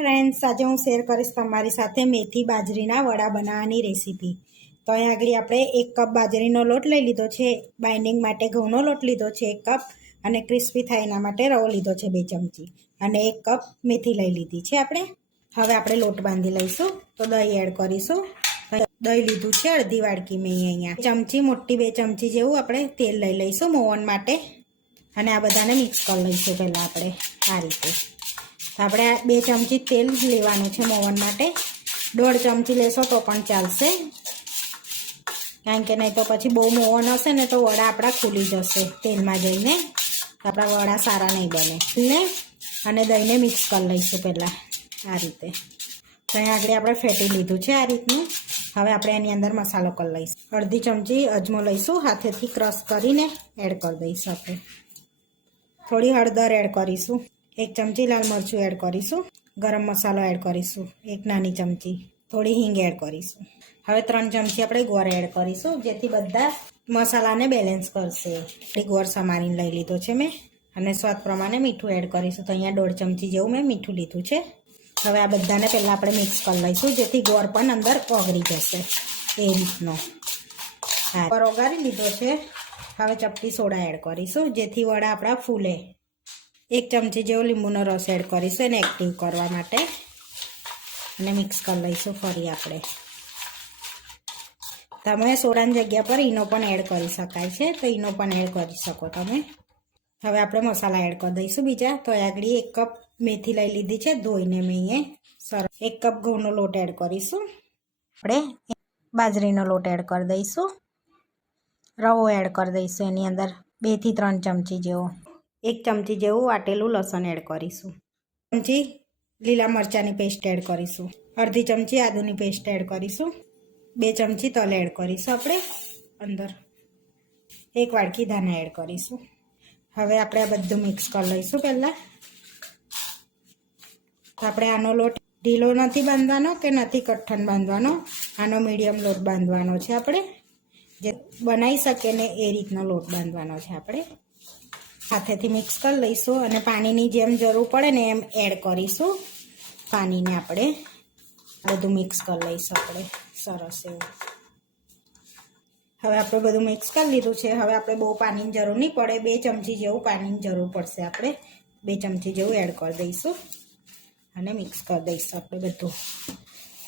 Friends, આજે હું share કરીશ તમારી સાથે મેથી બાજરીના વડા બનાવવાની રેસીપી। તો અહીં આગળ આપણે 1 કપ બાજરીનો લોટ લઈ લીધો છે, બાઇન્ડિંગ માટે ઘઉંનો લોટ લીધો છે 1 કપ, અને ક્રિસ્પી થાય એના માટે રવો લીધો છે 2 ચમચી, અને 1 કપ મેથી લઈ લીધી છે આપણે। હવે આપણે લોટ બાંધી લઈશું। તો દહીં એડ કરીશું। દહીં લીધું છે અડધી વાડકી મેં અહીંયા ચમચી, મોટી 2 ચમચી જેવું આપણે તેલ લઈ લઈશું મોવન માટે, અને આ બધાને મિક્સ કરી લઈશું પહેલાં આપણે આ રીતે। આપણે 2 ચમચી તેલ લેવાનું છે મોવન માટે, 1.5 ચમચી લેશો તો પણ ચાલશે, કારણ કે નહીં તો પછી બહુ મોવન હશે ને તો વડા આપણા ખુલી જશે તેલમાં જઈને, આપણા વડા સારા નહીં બને ને। અને દહીંને મિક્સ કરી લઈશું પહેલાં આ રીતે। તો અહીં આગળ આપણે ફેટી લીધું છે આ રીતનું। હવે આપણે એની અંદર મસાલો કરી લઈશું। અડધી ચમચી અજમો લઈશું, હાથેથી ક્રશ કરીને એડ કરી દઈશું આપણે। થોડી હળદર એડ કરીશું, 1 ચમચી લાલ મરચું એડ કરીશું, ગરમ મસાલો એડ કરીશું 1 નાની ચમચી, થોડી હિંગ એડ કરીશું। હવે 3 ચમચી આપણે ગોળ એડ કરીશું, જેથી બધા મસાલાને બેલેન્સ કરશે। ગોળ સમારીને લઈ લીધો છે મેં, અને સ્વાદ પ્રમાણે મીઠું એડ કરીશું। તો અહીંયા 1.5 ચમચી જેવું મેં મીઠું લીધું છે। હવે આ બધાને પહેલાં આપણે મિક્સ કરી લઈશું, જેથી ગોળ પણ અંદર ઓગળી જશે એ રીતનો। હા, ગોળ ઓગાળી લીધો છે। હવે ચપટી સોડા એડ કરીશું, જેથી વડા આપણા ફૂલે। 1 ચમચી જેવો લીંબુનો રસ એડ કરીશું એને એક્ટિવ કરવા માટે, અને મિક્સ કરી લઈશું ફરી આપણે। તમે સોડાની જગ્યા પર ઈનો પણ એડ કરી શકાય છે, તો ઈનો પણ એડ કરી શકો તમે। હવે આપણે મસાલા એડ કરી દઈશું બીજા। તો આગળ 1 કપ મેથી લઈ લીધી છે ધોઈને મેં અહીંયા સરસ। 1 કપ ઘઉંનો લોટ એડ કરીશું આપણે, બાજરીનો લોટ એડ કરી દઈશું, રવો એડ કરી દઈશું એની અંદર 2 થી 3 ચમચી જેવો, 1 ચમચી જેવું વાટેલું લસણ એડ કરીશું, ચમચી લીલા મરચાંની પેસ્ટ એડ કરીશું, અડધી ચમચી આદુની પેસ્ટ એડ કરીશું, 2 ચમચી તલ એડ કરીશું આપણે અંદર, 1 વાડકી ધાણા એડ કરીશું। હવે આપણે આ બધું મિક્સ કરી લઈશું પહેલાં। આપણે આનો લોટ ઢીલો નથી બાંધવાનો કે નથી કઠણ બાંધવાનો, આનો મીડિયમ લોટ બાંધવાનો છે આપણે, જે બનાવી શકીએ ને એ રીતનો લોટ બાંધવાનો છે આપણે। હાથેથી મિક્સ કરી લઈશું, અને પાણીની જેમ જરૂર પડે ને એમ એડ કરીશું પાણીને આપણે। બધું મિક્સ કરી લઈશું આપણે સરસ એવું। હવે આપણે બધું મિક્સ કરી લીધું છે। હવે આપણે બહુ પાણીની જરૂર નહીં પડે, 2 ચમચી જેવું પાણીની જરૂર પડશે આપણે, 2 ચમચી જેવું એડ કરી દઈશું, અને મિક્સ કરી દઈશું આપણે બધું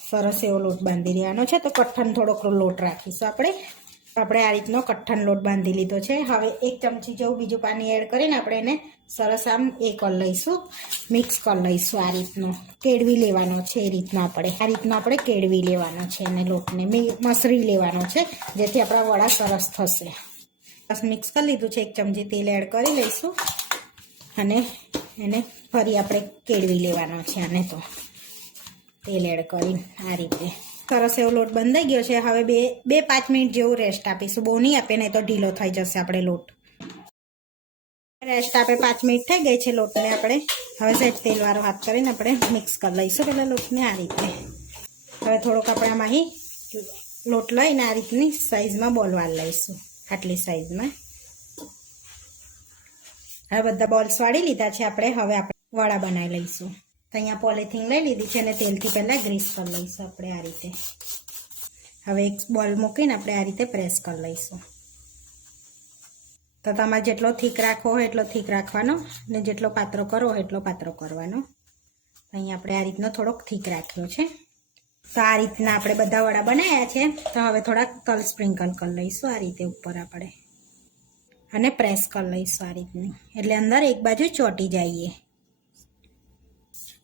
સરસ એવો લોટ બાંધી લેવાનો છે। તો કઠણ થોડોક લોટ રાખીશું આપણે આ રીતનો કઠણ લોટ બાંધી લીધો છે। હવે 1 ચમચી જેવું બીજું પાણી એડ કરીને આપણે એને સરસ આમ એ કરી લઈશું, મિક્સ કરી લઈશું આ રીતનો, કેળવી લેવાનો છે એ રીતનો આપણે, આ રીતનો આપણે કેળવી લેવાનો છે અને લોટને મસરી લેવાનો છે, જેથી આપણા વડા સરસ થશે। બસ મિક્સ કરી લીધું છે, 1 ચમચી તેલ એડ કરી લઈશું, અને એને ફરી આપણે કેળવી લેવાનો છે આને। તો તેલ એડ કરીને આ રીતે સરસ એવો લોટ બંધાઈ ગયો છે। હવે 2-5 મિનિટ જેવું રેસ્ટ આપીશું, બહુ નહીં આપે નહીં તો ઢીલો થઈ જશે આપણે લોટ। રેસ્ટ આપે 5 મિનિટ થઈ ગઈ છે લોટને આપણે હવે સહેજ તેલવાળો હાથ કરીને આપણે મિક્સ કરી લઈશું પહેલાં લોટને આ રીતે। હવે થોડોક આપણે આમાં લોટ લઈને આ રીતની સાઈઝમાં બોલ વાળી લઈશું, આટલી સાઈઝમાં। હવે બધા બોલ્સ વાળી લીધા છે આપણે। હવે આપણે વડા બનાવી લઈશું। તો અહીંયા પોલિથીન લઈ લીધી છે, અને તેલથી પહેલાં ગ્રીસ કરી લઈશું આપણે આ રીતે। હવે એક બોલ મૂકીને આપણે આ રીતે પ્રેસ કરી લઈશું। તો તમારે જેટલો થીક રાખવો હોય એટલો થીક રાખવાનો, ને જેટલો પાતળો કરવો હોય એટલો પાતળો કરવાનો। અહીંયા આપણે આ રીતનો થોડોક થીક રાખ્યો છે। તો આ રીતના આપણે બધા વડા બનાવ્યા છે। તો હવે થોડાક તલ સ્પ્રિંકલ કરી લઈશું આ રીતે ઉપર આપણે, અને પ્રેસ કરી લઈશું આ રીતની, એટલે અંદર એક બાજુ ચોંટી જઈએ।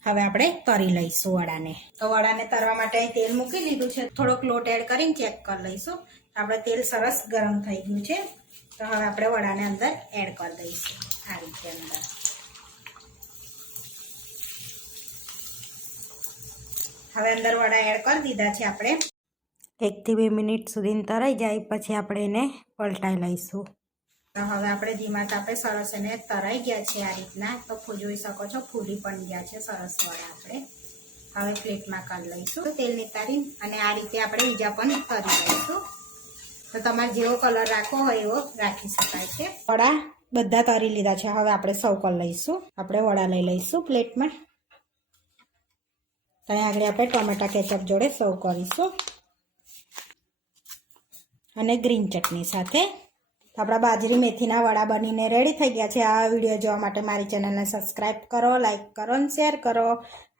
હવે આપણે તરી લઈશું વડાને। તો વડાને તરવા માટે તેલ મૂકી લીધું છે, થોડોક લોટ એડ કરીને ચેક કરી લઈશું। આપણે તેલ સરસ ગરમ થઈ ગયું છે। તો હવે આપણે વડાને અંદર એડ કરી દઈશું આ રીતે અંદર। હવે અંદર વડા એડ કરી દીધા છે આપણે, 1 થી 2 મિનિટ સુધી તરાઈ જાય પછી આપણે એને પલટાઈ લઈશું। તો હવે આપણે ધીમા તાપે સરસ એને તરાઈ ગયા છે આ રીતના। તો જોઈ શકો છો ફૂલી પણ ગયા છે સરસ વડા આપણે। હવે પ્લેટમાં કાઢી લઈશું તેલ નિતારી, અને આ રીતે આપણે બીજા પણ તરી લઈશું। તો તમારે જેવો કલર રાખવો હોય એવો રાખી શકાય છે। વડા બધા તરી લીધા છે, હવે આપણે સર્વ કરી લઈશું। આપણે વડા લઈ લઈશું પ્લેટમાં। તો અહીંયા આગળ આપણે ટોમેટા કેચઅપ જોડે સર્વ કરીશું અને ગ્રીન ચટણી સાથે. આપણા બાજરી મેથીના વડા બનીને રેડી થઈ ગયા છે. આ વિડીયો જોવા માટે મારી ચેનલને સબસ્ક્રાઈબ કરો, લાઈક કરો અને શેર કરો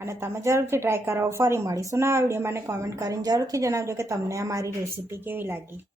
અને તમે જરૂરથી ટ્રાય કરો. ફરી મળીશું નવા વિડીયો. મને કોમેન્ટ કરીને જરૂરથી જણાવજો કે તમને આ મારી રેસીપી કેવી લાગી.